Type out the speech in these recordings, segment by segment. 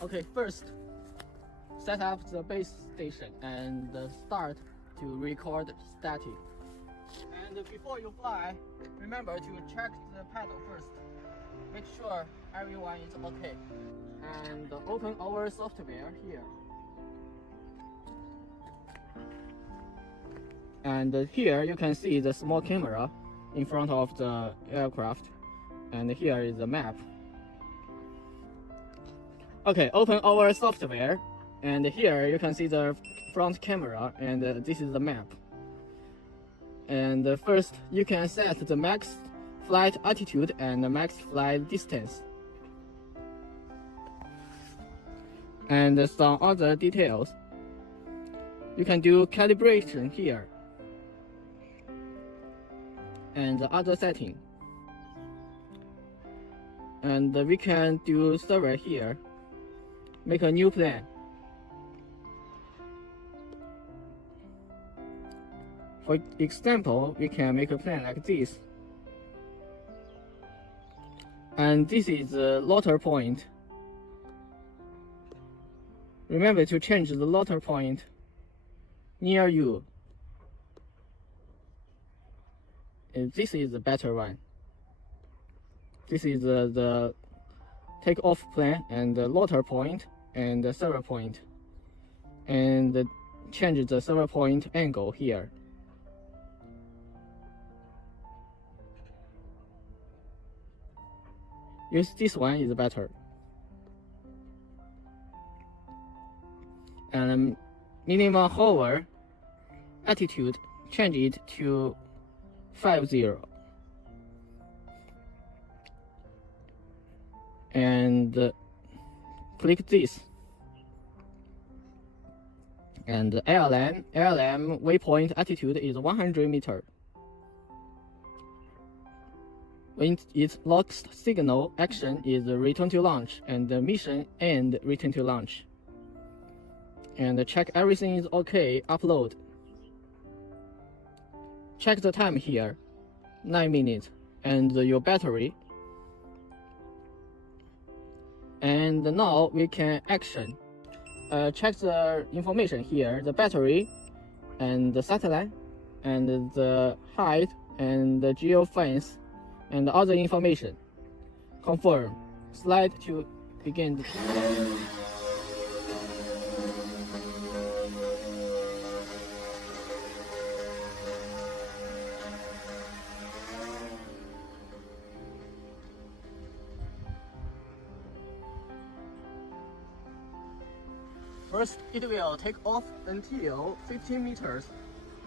Okay, first, set up the base station and start to record static. And before you fly, remember to check the pedal first. Make sure everyone is okay. And open our software here. And here you can see the small camera in front of the aircraft. And here is the map. Okay, open our software. And here you can see the front camera, and this is the map. And first, you can set the max flight altitude and the max flight distance. And some other details. You can do calibration here. And other setting. And we can do survey here. Make a new plan. For example, we can make a plan like this. And this is the loader point. Remember to change the loader point near you. And this is the better one. This is the takeoff plan and the loader point and the server point. And change the server point angle here. Use this one is better. And minimum hover altitude, change it to 50. And click this. And LM waypoint altitude is 100 meters. When it locks signal, action is return to launch, and the mission end return to launch. And check everything is okay, upload. Check the time here, 9 minutes, and your battery. And now we can action. Check the information here, the battery, and the satellite, and the height, and the geofence, and other information. Confirm. Slide to begin. First, it will take off until 15 meters.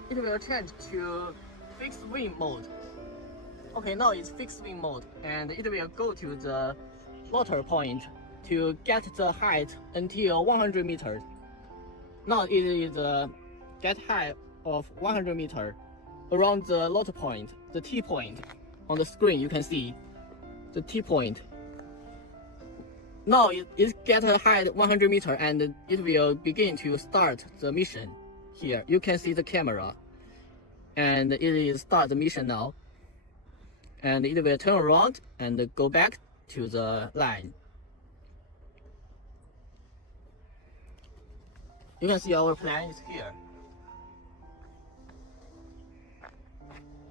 It will change to fixed wing mode. Okay, now it's fixed wing mode, and it will go to the loader point to get the height until 100 meters. Now it is get height of 100 meters around the loader point, the T point. On the screen you can see the T point. Now it gets a height 100 meters, and it will begin to start the mission. Here you can see the camera, and it is start the mission now. And it will turn around and go back to the line. You can see our plan is here.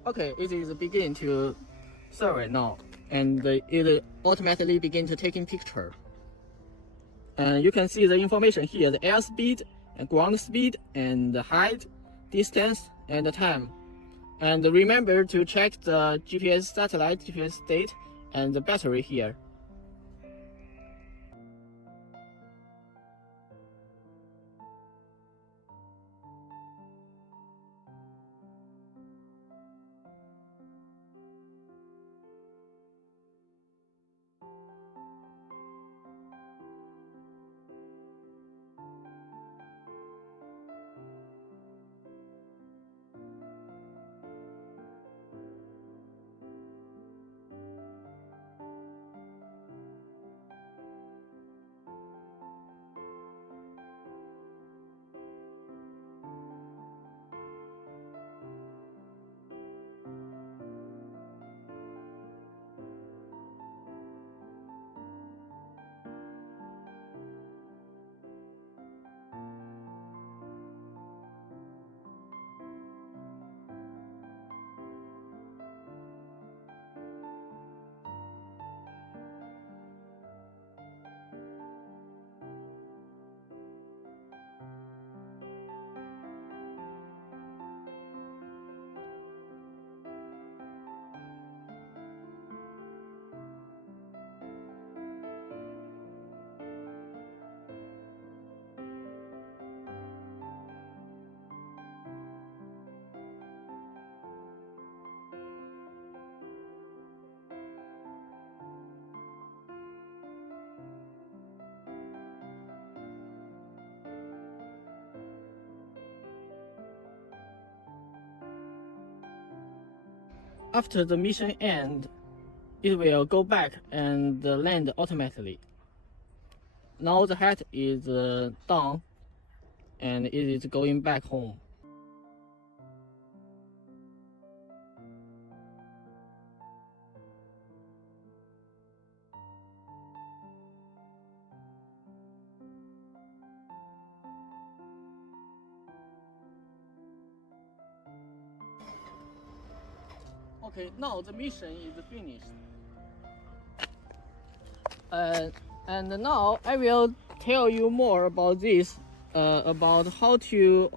Okay, it is beginning to survey now, and it automatically begin to taking picture. And you can see the information here, the airspeed and ground speed and the height, distance, and the time. And remember to check the GPS satellite, GPS state, and the battery here. After the mission end, it will go back and land automatically. Now the hat is down and it is going back home. Okay, now the mission is finished. And now I will tell you more about this, about how to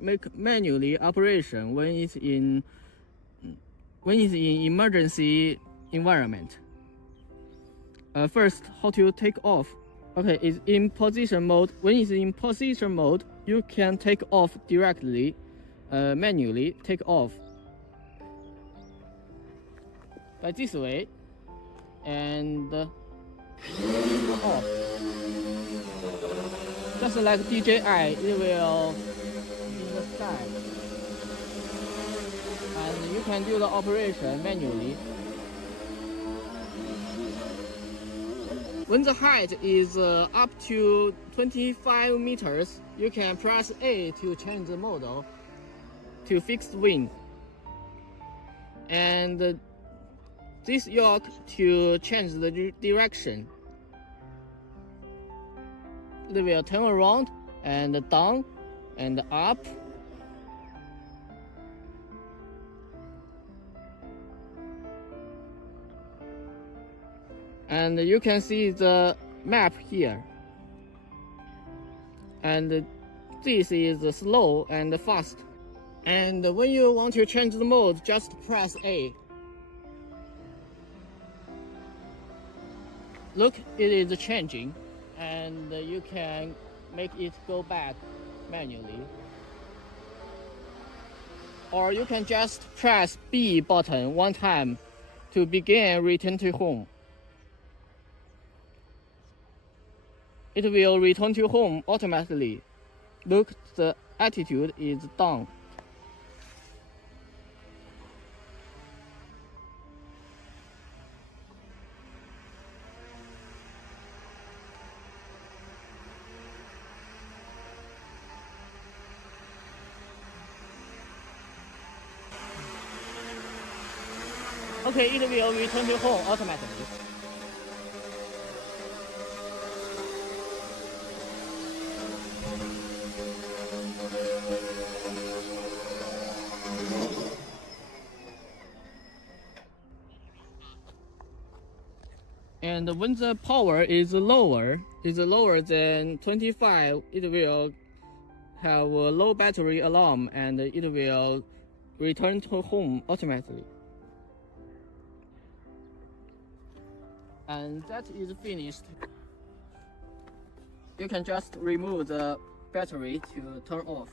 make manually operation when it's in emergency environment. First, how to take off. Okay, it's in position mode. When it's in position mode, you can take off directly, manually take off by this way, and off. Just like DJI, it will in the sky, and you can do the operation manually. When the height is up to 25 meters, you can press A to change the model to fixed wing, and this yoke to change the direction. It will turn around and down and up. And you can see the map here. And this is slow and fast. And when you want to change the mode, just press A. Look, it is changing, and you can make it go back manually. Or you can just press B button one time to begin return to home. It will return to home automatically. Look, the altitude is down. Okay, it will return to home automatically. And when the power is lower than 25, it will have a low battery alarm and it will return to home automatically. And that is finished. You can just remove the battery to turn off.